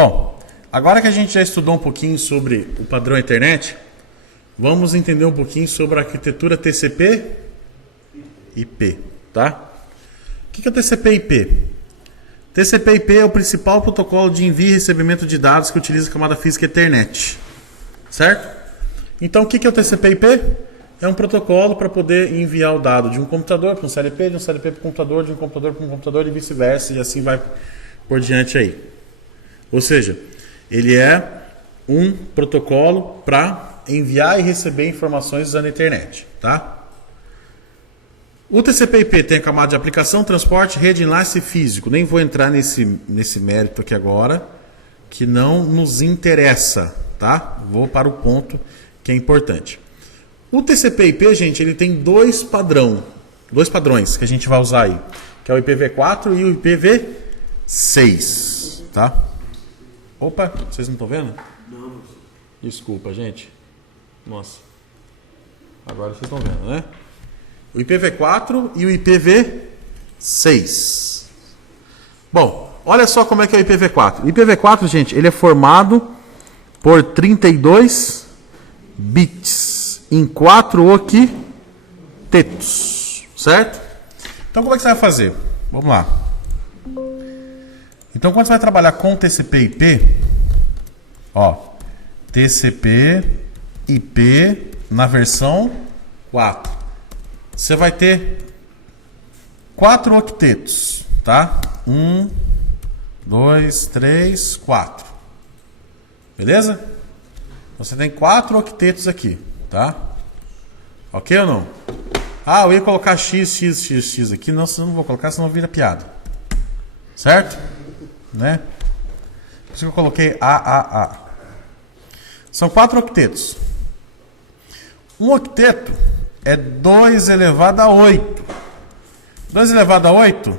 Bom, agora que a gente já estudou um pouquinho sobre o padrão Ethernet, vamos entender um pouquinho sobre a arquitetura TCP/IP, tá? O que é o TCP/IP? TCP/IP é o principal protocolo de envio e recebimento de dados que utiliza a camada física Ethernet, certo? Então, o que é o TCP/IP? É um protocolo para poder enviar o dado de um computador para um CLP, de um CLP para um computador, de um computador para um computador e vice-versa, e assim vai por diante aí. Ou seja, ele é um protocolo para enviar e receber informações usando a internet, tá? O TCP/IP tem a camada de aplicação, transporte, rede, enlace físico. Nem vou entrar nesse mérito aqui agora, que não nos interessa, tá? Vou para o ponto que é importante. O TCP/IP, gente, ele tem dois padrões que a gente vai usar aí, que é o IPv4 e o IPv6, tá? Opa, vocês não estão vendo? Não. Desculpa, gente. Nossa. Agora vocês estão vendo, né? O IPv4 e o IPv6. Bom, olha só como é que é o IPv4. O IPv4, gente, ele é formado por 32 bits em 4 octetos, certo? Então, como é que você vai fazer? Vamos lá. Então, quando você vai trabalhar com TCP/IP, ó, TCP/IP na versão 4, você vai ter 4 octetos, tá? 1, 2, 3, 4. Beleza? Você tem 4 octetos aqui, tá? Ok ou não? Ah, eu ia colocar x aqui, não, senão não vou colocar, senão vira piada. Certo? Né? Por isso que eu coloquei A. São 4 octetos. Um octeto é 2 elevado a 8. 2 elevado a 8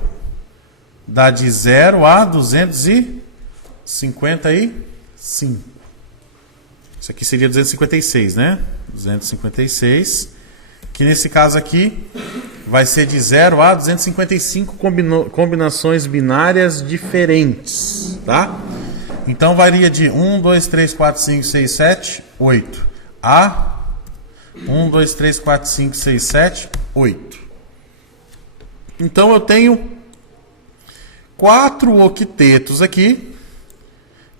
dá de 0 a 255. Isso aqui seria 256, né? 256. Que nesse caso aqui vai ser de 0 a 255 combinações binárias diferentes, tá? Então varia de 1, 2, 3, 4, 5, 6, 7, 8 a 1, 2, 3, 4, 5, 6, 7, 8. Então eu tenho 4 octetos aqui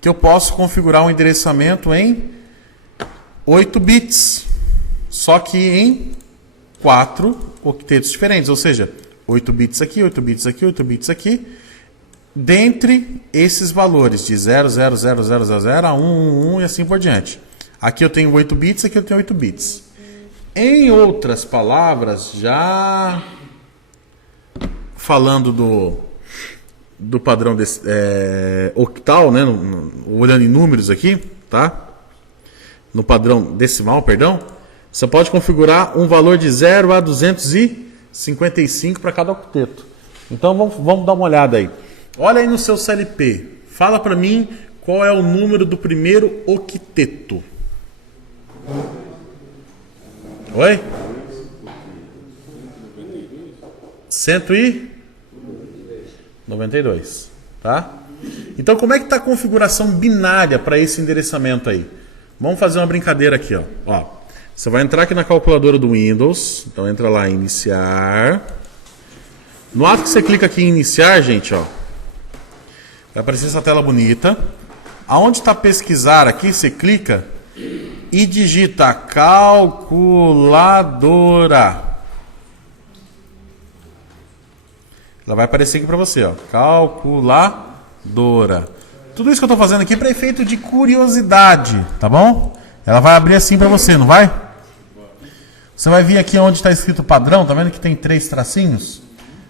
que eu posso configurar um endereçamento em 8 bits, só que em 4 octetos diferentes, ou seja, 8 bits aqui, 8 bits aqui, 8 bits aqui, dentre esses valores de 0, 0, 0, 0, 0, 0 a 1, 1, 1 e assim por diante. Aqui eu tenho 8 bits, aqui eu tenho 8 bits. Em outras palavras, já falando do padrão octal, né, olhando em números aqui, tá? No padrão decimal, perdão, você pode configurar um valor de 0 a 255 para cada octeto. Então vamos dar uma olhada aí. Olha aí no seu CLP. Fala para mim qual é o número do primeiro octeto. Oi? 192, tá? Então como é que está a configuração binária para esse endereçamento aí? Vamos fazer uma brincadeira aqui, ó. Você vai entrar aqui na calculadora do Windows. Então entra lá em iniciar. No ato que você clica aqui em iniciar, gente, ó, vai aparecer essa tela bonita. Aonde está pesquisar aqui, você clica e digita calculadora. Ela vai aparecer aqui para você, ó, calculadora. Tudo isso que eu estou fazendo aqui é para efeito de curiosidade, tá bom? Ela vai abrir assim para você, não vai? Você vai vir aqui onde está escrito padrão, tá vendo que tem 3 tracinhos?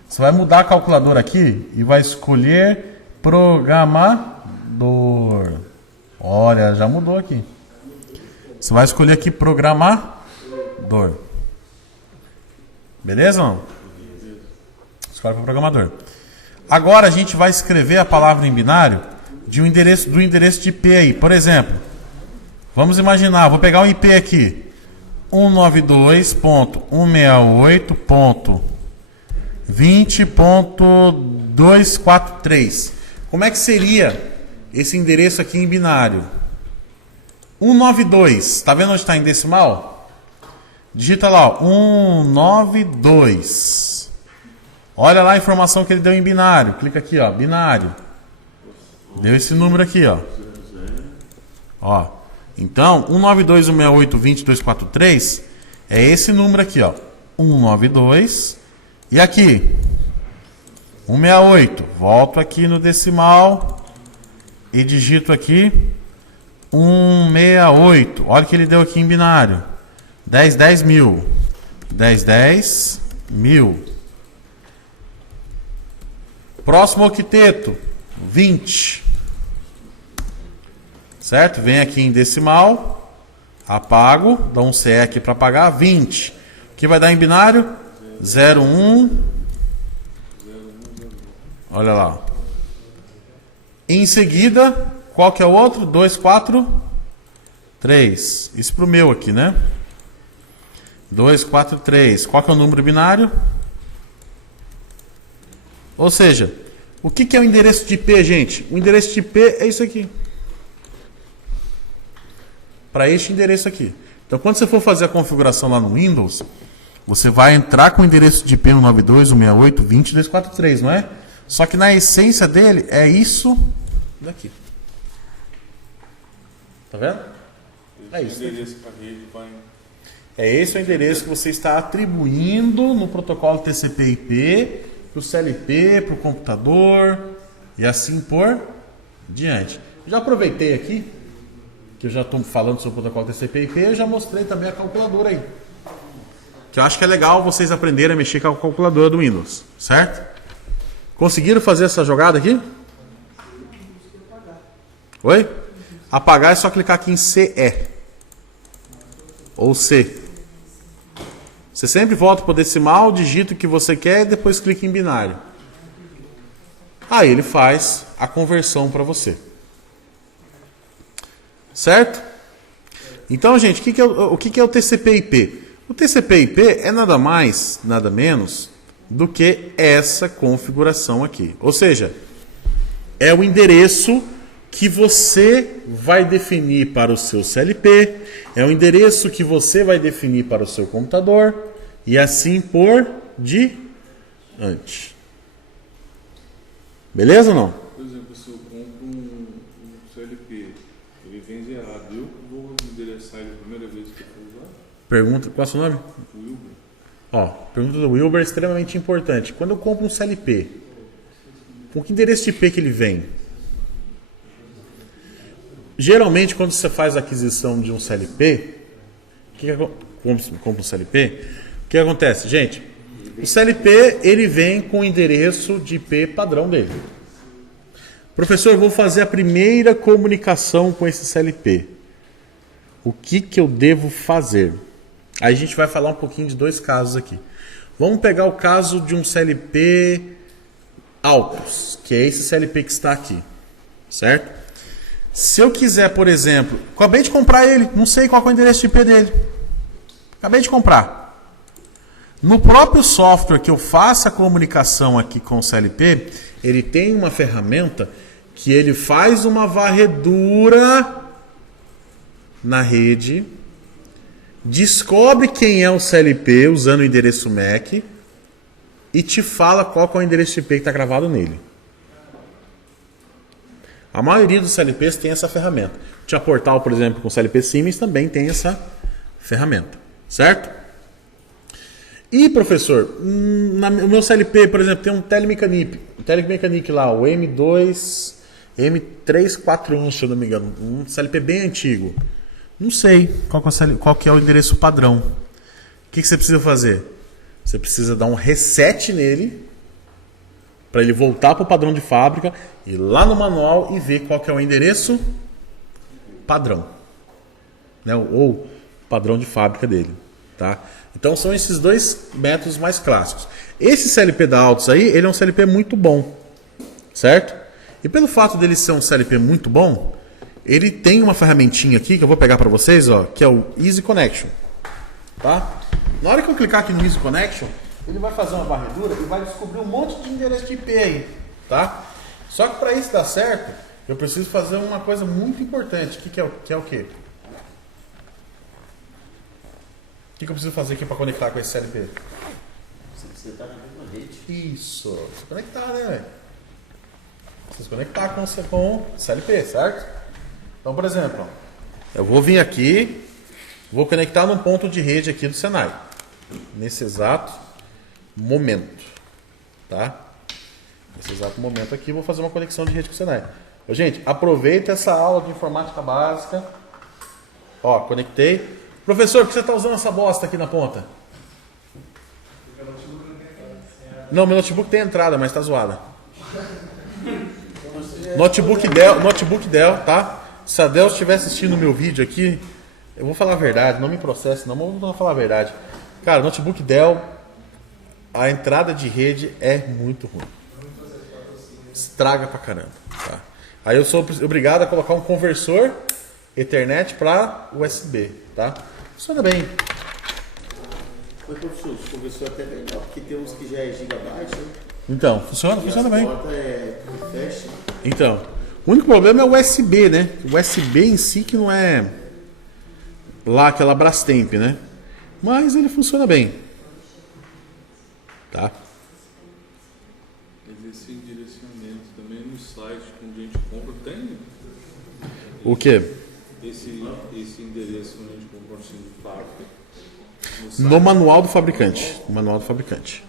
Você vai mudar a calculadora aqui e vai escolher programador. Olha, já mudou aqui. Você vai escolher aqui programador. Beleza ou não? Escolhe para programador. Agora a gente vai escrever a palavra em binário do endereço de IP aí. Por exemplo, vamos imaginar, vou pegar um IP aqui, 192.168.20.243. Como é que seria esse endereço aqui em binário. 192, tá vendo onde está em decimal? Digita lá, ó, 192. Olha lá a informação que ele deu em binário. Clica aqui, ó, binário. Deu esse número aqui, ó. Ó. Então, 192.168.2243 é esse número aqui, ó. 192. E aqui? 168. Volto aqui no decimal e digito aqui 168. Olha o que ele deu aqui em binário. 10 mil. 10 mil. Próximo octeto, 20. Certo? Vem aqui em decimal, apago, dá um CE aqui para apagar, 20. O que vai dar em binário? 01. Olha lá. Em seguida, qual que é o outro? 243. Isso para o meu aqui, né? 243. Qual que é o número binário? Ou seja, o que é o endereço de IP, gente? O endereço de IP é isso aqui. Para este endereço aqui. Então, quando você for fazer a configuração lá no Windows, você vai entrar com o endereço de IP 192.168.20.243, não é? Só que na essência dele é isso daqui. Tá vendo? É isso. É esse o endereço que você está atribuindo no protocolo TCP/IP para o CLP, para o computador e assim por diante. Já aproveitei aqui que eu já estou falando sobre o protocolo TCP/IP, eu já mostrei também a calculadora aí. Que eu acho que é legal vocês aprenderem a mexer com a calculadora do Windows, certo? Conseguiram fazer essa jogada aqui? Oi? Apagar é só clicar aqui em CE. Ou C. Você sempre volta para o decimal, digita o que você quer e depois clica em binário. Aí ele faz a conversão para você. Certo? Então, gente, o que é o TCP/IP? O TCP/IP é nada mais, nada menos do que essa configuração aqui. Ou seja, é o endereço que você vai definir para o seu CLP, é o endereço que você vai definir para o seu computador e assim por diante. Beleza ou não? Por exemplo, se eu compro um CLP, ele vem zerado, eu vou endereçar ele a primeira vez que eu for usar? Pergunta, qual é o seu nome? Wilber. Ó, pergunta do Wilber é extremamente importante. Quando eu compro um CLP, com que endereço de IP que ele vem? Geralmente, quando você faz a aquisição de um CLP, compra um CLP, o que acontece? Gente, o CLP ele vem com o endereço de IP padrão dele. Professor, eu vou fazer a primeira comunicação com esse CLP. O que eu devo fazer? Aí a gente vai falar um pouquinho de dois casos aqui. Vamos pegar o caso de um CLP Altos, que é esse CLP que está aqui, certo? Se eu quiser, por exemplo, acabei de comprar ele, não sei qual é o endereço de IP dele. Acabei de comprar. No próprio software que eu faço a comunicação aqui com o CLP, ele tem uma ferramenta que ele faz uma varredura na rede, descobre quem é o CLP usando o endereço MAC e te fala qual é o endereço de IP que está gravado nele. A maioria dos CLPs tem essa ferramenta. Tinha portal, por exemplo, com o CLP Siemens também tem essa ferramenta, certo? E, professor, no meu CLP, por exemplo, tem um Telemecanique lá, o M341, se eu não me engano, um CLP bem antigo. Não sei qual que é o endereço padrão. O que você precisa fazer? Você precisa dar um reset nele, para ele voltar para o padrão de fábrica, ir lá no manual e ver qual que é o endereço padrão, né? Ou padrão de fábrica dele, tá? Então são esses dois métodos mais clássicos. Esse CLP da Altos aí, ele é um CLP muito bom, certo? E pelo fato dele ser um CLP muito bom, ele tem uma ferramentinha aqui que eu vou pegar para vocês, ó, que é o Easy Connection, tá? Na hora que eu clicar aqui no Easy Connection, ele vai fazer uma varredura e vai descobrir um monte de endereço de IP aí, tá? Só que para isso dar certo, eu preciso fazer uma coisa muito importante, que é o quê? O que eu preciso fazer aqui para conectar com esse CLP? Você precisa estar na mesma rede. Isso, se conectar, né, velho? Preciso conectar com o CLP, certo? Então, por exemplo, eu vou vir aqui, vou conectar num ponto de rede aqui do Senai, nesse exato momento, tá? Nesse exato momento aqui, vou fazer uma conexão de rede com o Senai. Ô, gente, aproveita essa aula de informática básica. Ó, conectei. Professor, por que você está usando essa bosta aqui na ponta? Não, meu notebook tem entrada, mas está zoada. Notebook Dell, tá? Se a Dell estiver assistindo o meu vídeo aqui, eu vou falar a verdade, não me processe, não, mas vou falar a verdade. Cara, notebook Dell, a entrada de rede é muito ruim. Estraga pra caramba, tá? Aí eu sou obrigado a colocar um conversor Ethernet para USB, tá? Funciona bem. Mas, professor, o conversor é até melhor, porque tem uns que já é gigabyte, né? Então, funciona bem. A porta é fecha. Então, o único problema é o USB, né? O USB em si que não é lá aquela Brastemp, né? Mas ele funciona bem. Tá? Mas esse endereçamento também no site, quando a gente compra, tem O quê? esse endereço onde a gente compra assim de fábrica. No manual do fabricante. No manual do fabricante.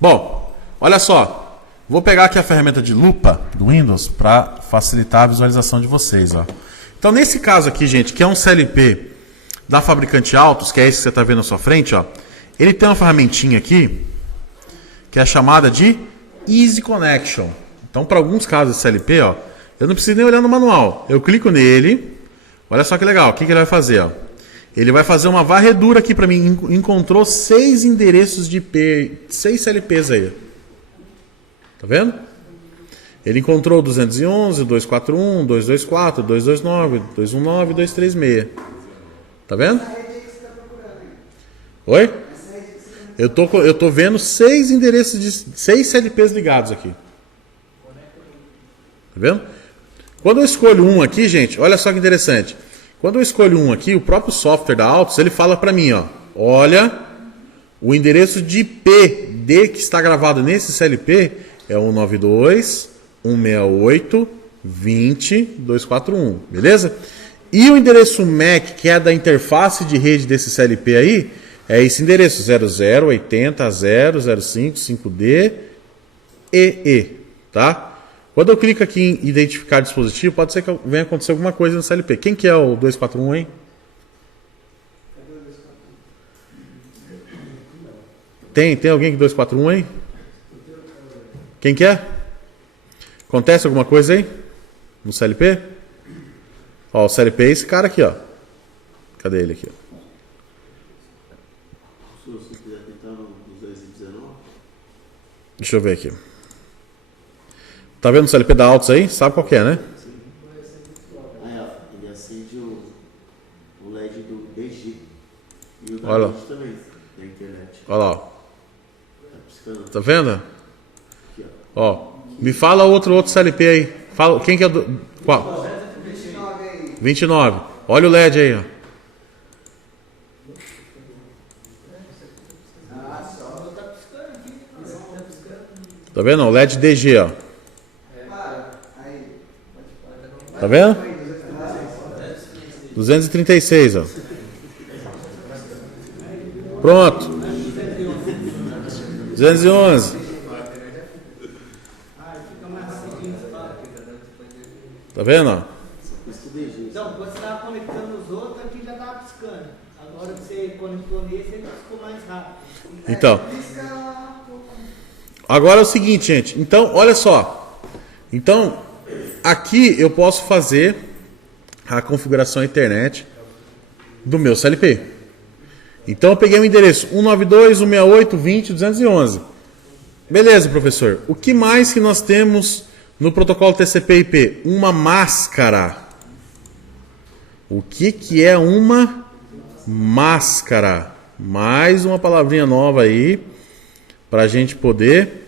Bom, olha só. Vou pegar aqui a ferramenta de lupa do Windows para facilitar a visualização de vocês. Ó. Então, nesse caso aqui, gente, que é um CLP da fabricante Altos, que é esse que você está vendo na sua frente, ó, ele tem uma ferramentinha aqui que é chamada de Easy Connection. Então, para alguns casos de CLP, ó, eu não preciso nem olhar no manual. Eu clico nele. Olha só que legal. O que ele vai fazer? Ó? Ele vai fazer uma varredura aqui para mim. Encontrou 6 endereços de IP, 6 CLPs aí. Tá vendo? Ele encontrou 211, 241, 224, 229, 219 e 236. Tá vendo? Oi? Eu tô vendo 6 endereços de 6 CLPs ligados aqui. Tá vendo? Quando eu escolho um aqui, gente, olha só que interessante. Quando eu escolho um aqui, o próprio software da Altos, ele fala para mim, ó, olha, o endereço de IP que está gravado nesse CLP é 192.168.20.241, beleza? E o endereço MAC, que é da interface de rede desse CLP aí, é esse endereço 0080.005.5D EE, tá? Quando eu clico aqui em identificar dispositivo, pode ser que venha acontecer alguma coisa no CLP. Quem que é o 241, hein? Tem alguém que 241 aí? Quem que é? Acontece alguma coisa aí? No CLP? Ó, o CLP é esse cara aqui, ó. Cadê ele aqui? Se você quiser tentar no 219. Deixa eu ver aqui. Tá vendo o CLP da Altos aí? Sabe qual que é, né? Aí, ó, ele acende o LED do DG. E o da Olha lá. rede também, da internet. Olha lá, ó. Tá piscando Tá vendo? aqui, Ó, me fala outro CLP aí. Fala, quem que é do... Qual? 29. Olha o LED aí, ó. Tá vendo? O LED DG, ó. Tá vendo? 236, ó. Pronto. 211. Tá vendo, ó? Então, quando você estava conectando os outros, aqui já estava piscando. Agora que você conectou nesse, ele piscou mais rápido. Então. Agora é o seguinte, gente. Então, olha só. Então, aqui eu posso fazer a configuração internet do meu CLP. Então, eu peguei o endereço 192.168.20.211. Beleza, professor. O que mais que nós temos no protocolo TCP/IP? Uma máscara. O que é uma máscara? Mais uma palavrinha nova aí para a gente poder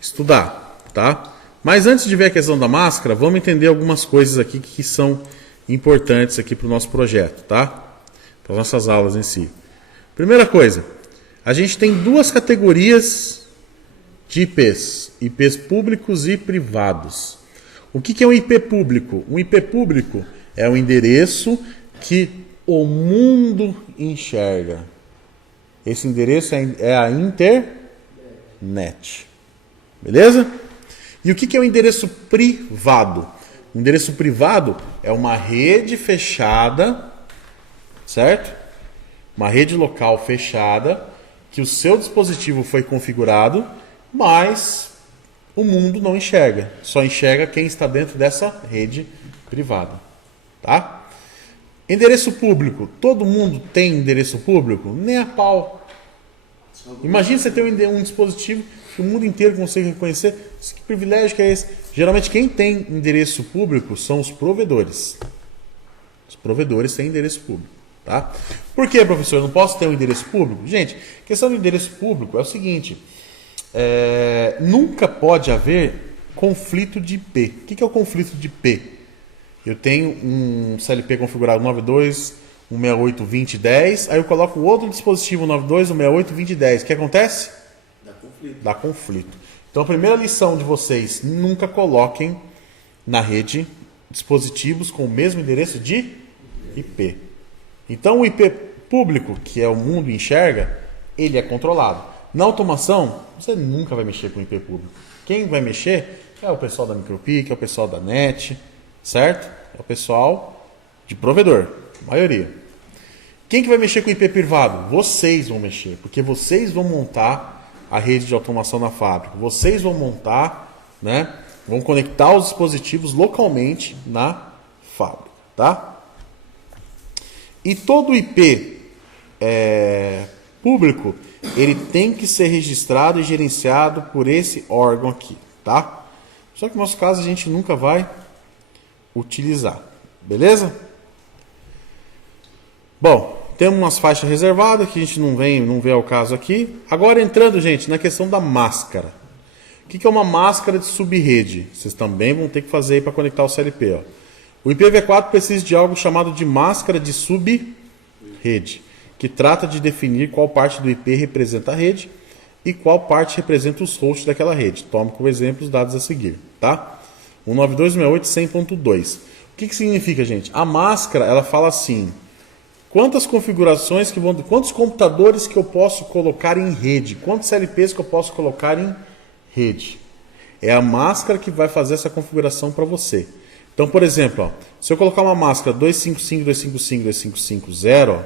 estudar, tá? Mas antes de ver a questão da máscara, vamos entender algumas coisas aqui que são importantes aqui para o nosso projeto, tá? Para as nossas aulas em si. Primeira coisa, a gente tem duas categorias de IPs. IPs públicos e privados. O que é um IP público? Um IP público é um endereço que o mundo enxerga. Esse endereço é a internet. Beleza? E o que é o endereço privado? O endereço privado é uma rede fechada, certo? Uma rede local fechada, que o seu dispositivo foi configurado, mas o mundo não enxerga. Só enxerga quem está dentro dessa rede privada. Tá? Endereço público. Todo mundo tem endereço público? Nem a pau. Imagina você ter um dispositivo que o mundo inteiro consegue reconhecer. Que privilégio que é esse? Geralmente quem tem endereço público são os provedores. Os provedores têm endereço público. Tá? Por que, professor? Eu não posso ter um endereço público? Gente, a questão do endereço público é o seguinte. Nunca pode haver conflito de IP. O que é o conflito de IP? Eu tenho um CLP configurado 92.168.20.10, aí eu coloco outro dispositivo 92.168.20.10. O que acontece? Dá conflito. Então a primeira lição de vocês, nunca coloquem na rede dispositivos com o mesmo endereço de IP. Então o IP público, que é o mundo enxerga, ele é controlado. Na automação, você nunca vai mexer com o IP público. Quem vai mexer é o pessoal da MicroPic, é o pessoal da NET, certo? É o pessoal de provedor, a maioria. Quem que vai mexer com o IP privado? Vocês vão mexer, porque vocês vão montar a rede de automação na fábrica. Vocês vão montar, né? Vão conectar os dispositivos localmente na fábrica, tá? E todo IP público, ele tem que ser registrado e gerenciado por esse órgão aqui, tá? Só que no nosso caso a gente nunca vai utilizar, beleza? Bom, temos umas faixas reservadas que a gente não vê ao caso aqui. Agora entrando, gente, na questão da máscara. O que é uma máscara de subrede? Vocês também vão ter que fazer aí para conectar o CLP, ó. O IPv4 precisa de algo chamado de máscara de subrede, que trata de definir qual parte do IP representa a rede e qual parte representa os hosts daquela rede. Tome como exemplo os dados a seguir, tá? 192.168.100.2. O que significa, gente? A máscara, ela fala assim: quantas configurações quantos computadores que eu posso colocar em rede? Quantos CLPs que eu posso colocar em rede? É a máscara que vai fazer essa configuração para você. Então, por exemplo, ó, se eu colocar uma máscara 255.255.255.0,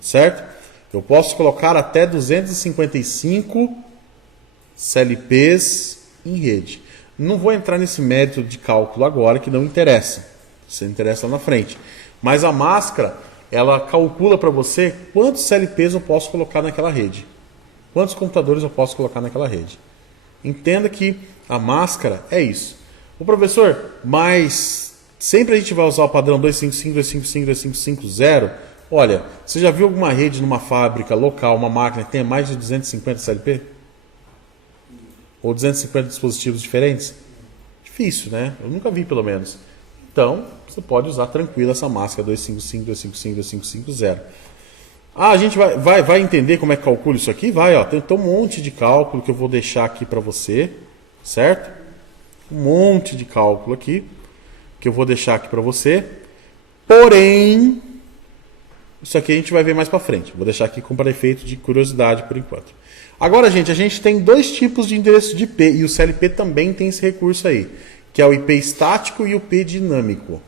certo? Eu posso colocar até 255 CLPs em rede. Não vou entrar nesse mérito de cálculo agora, que não interessa. Isso interessa lá na frente. Mas a máscara, ela calcula para você quantos CLPs eu posso colocar naquela rede. Quantos computadores eu posso colocar naquela rede. Entenda que a máscara é isso. O professor, mas sempre a gente vai usar o padrão 255.255.255.0. Olha, você já viu alguma rede numa fábrica local, uma máquina que tenha mais de 250 CLP? Ou 250 dispositivos diferentes? Difícil, né? Eu nunca vi, pelo menos. Então, você pode usar tranquilo essa máscara 255.255.255.0. Ah, a gente vai entender como é que calcula isso aqui? Vai, ó. Tem um monte de cálculo que eu vou deixar aqui para você, certo? Um monte de cálculo aqui que eu vou deixar aqui para você. Porém, isso aqui a gente vai ver mais para frente. Vou deixar aqui como para efeito de curiosidade por enquanto. Agora, gente, a gente tem dois tipos de endereço de IP e o CLP também tem esse recurso aí, que é o IP estático e o IP dinâmico. O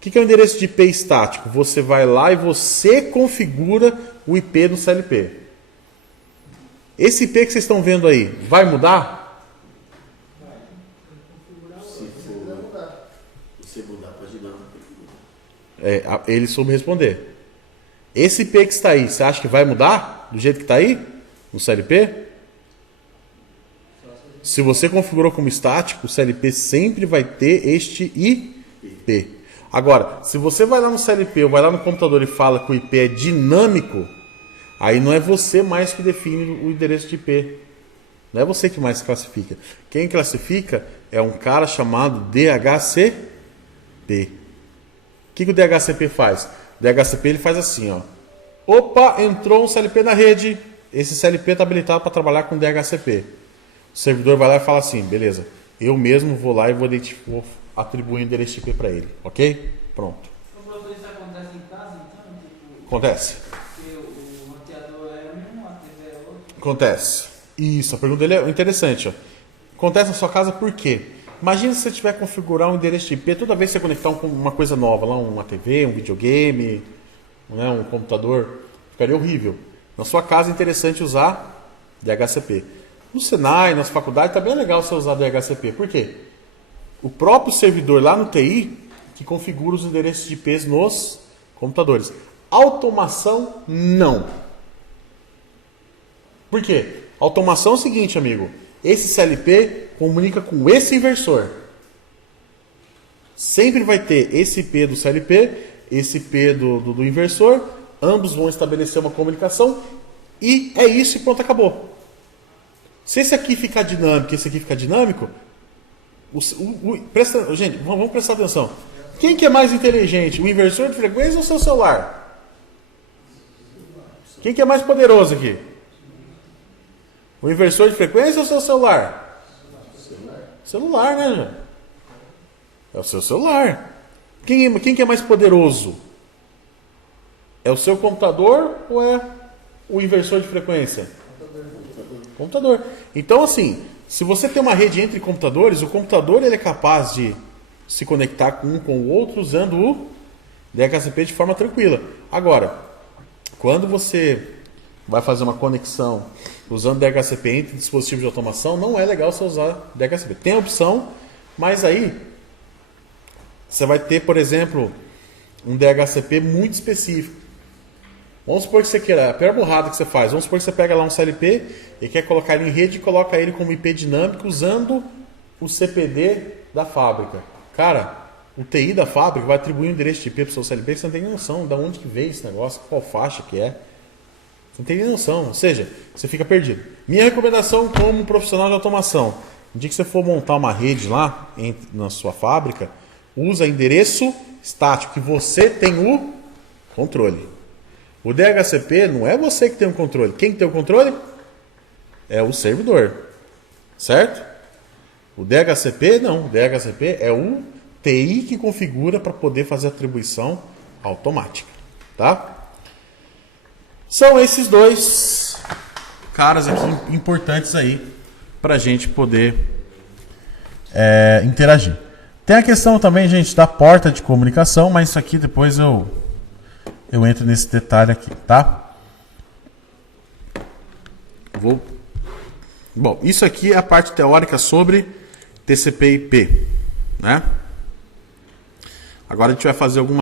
que é o endereço de IP estático? Você vai lá e você configura o IP no CLP. Esse IP que vocês estão vendo aí, vai mudar? Se mudar, pode não. Ele soube responder. Esse IP que está aí, você acha que vai mudar do jeito que está aí? No CLP? Se você configurou como estático, o CLP sempre vai ter este IP. Agora, se você vai lá no CLP ou vai lá no computador e fala que o IP é dinâmico, aí não é você mais que define o endereço de IP. Não é você que mais classifica. Quem classifica é um cara chamado DHCP. O que o DHCP faz? O DHCP ele faz assim, ó. Opa, entrou um CLP na rede. Esse CLP está habilitado para trabalhar com DHCP. O servidor vai lá e fala assim, beleza, eu mesmo vou lá e vou atribuir o endereço IP para ele, ok? Pronto. Isso acontece em casa, então? Tipo, Acontece. porque o roteador é um, a TV é outro. Acontece. Isso, a pergunta dele é interessante. Ó. Acontece na sua casa por quê? Imagina se você tiver que configurar um endereço de IP toda vez que você conectar uma coisa nova, lá uma TV, um videogame, né, um computador. Ficaria horrível. Na sua casa é interessante usar DHCP. No Senai, nas faculdades, tá bem legal você usar DHCP. Por quê? O próprio servidor lá no TI que configura os endereços de IPs nos computadores. Automação, não. Por quê? Automação é o seguinte, amigo. Esse CLP comunica com esse inversor. Sempre vai ter esse IP do CLP, esse IP do inversor. Ambos vão estabelecer uma comunicação. E é isso e pronto, acabou. Se esse aqui ficar dinâmico e esse aqui ficar dinâmico, gente, vamos prestar atenção. Quem que é mais inteligente? O inversor de frequência ou o seu celular? Quem que é mais poderoso aqui? O inversor de frequência ou o seu celular? Celular, né, gente? É o seu celular. Quem que é mais poderoso? É o seu computador ou é o inversor de frequência? Computador. Então, assim, se você tem uma rede entre computadores, o computador ele é capaz de se conectar com um com o outro usando o DHCP de forma tranquila. Agora, quando você vai fazer uma conexão usando DHCP entre dispositivos de automação, não é legal você usar DHCP. Tem a opção, mas aí você vai ter, por exemplo, um DHCP muito específico. Vamos supor que você queira, a pior burrada que você faz, vamos supor que você pega lá um CLP e quer colocar ele em rede e coloca ele como IP dinâmico usando o CPD da fábrica. Cara, o TI da fábrica vai atribuir um endereço de IP para o seu CLP que você não tem nem noção de onde que veio esse negócio, qual faixa que é. Você não tem nem noção, ou seja, você fica perdido. Minha recomendação como profissional de automação, no dia que você for montar uma rede lá na sua fábrica, usa endereço estático, que você tem o controle. O DHCP não é você que tem o controle. Quem tem o controle? É o servidor. Certo? O DHCP não. O DHCP é o TI que configura para poder fazer atribuição automática. Tá? São esses dois caras aqui importantes aí para a gente poder interagir. Tem a questão também, gente, da porta de comunicação, mas isso aqui depois eu entro nesse detalhe aqui, tá? Bom, isso aqui é a parte teórica sobre TCP/IP, né? Agora a gente vai fazer algumas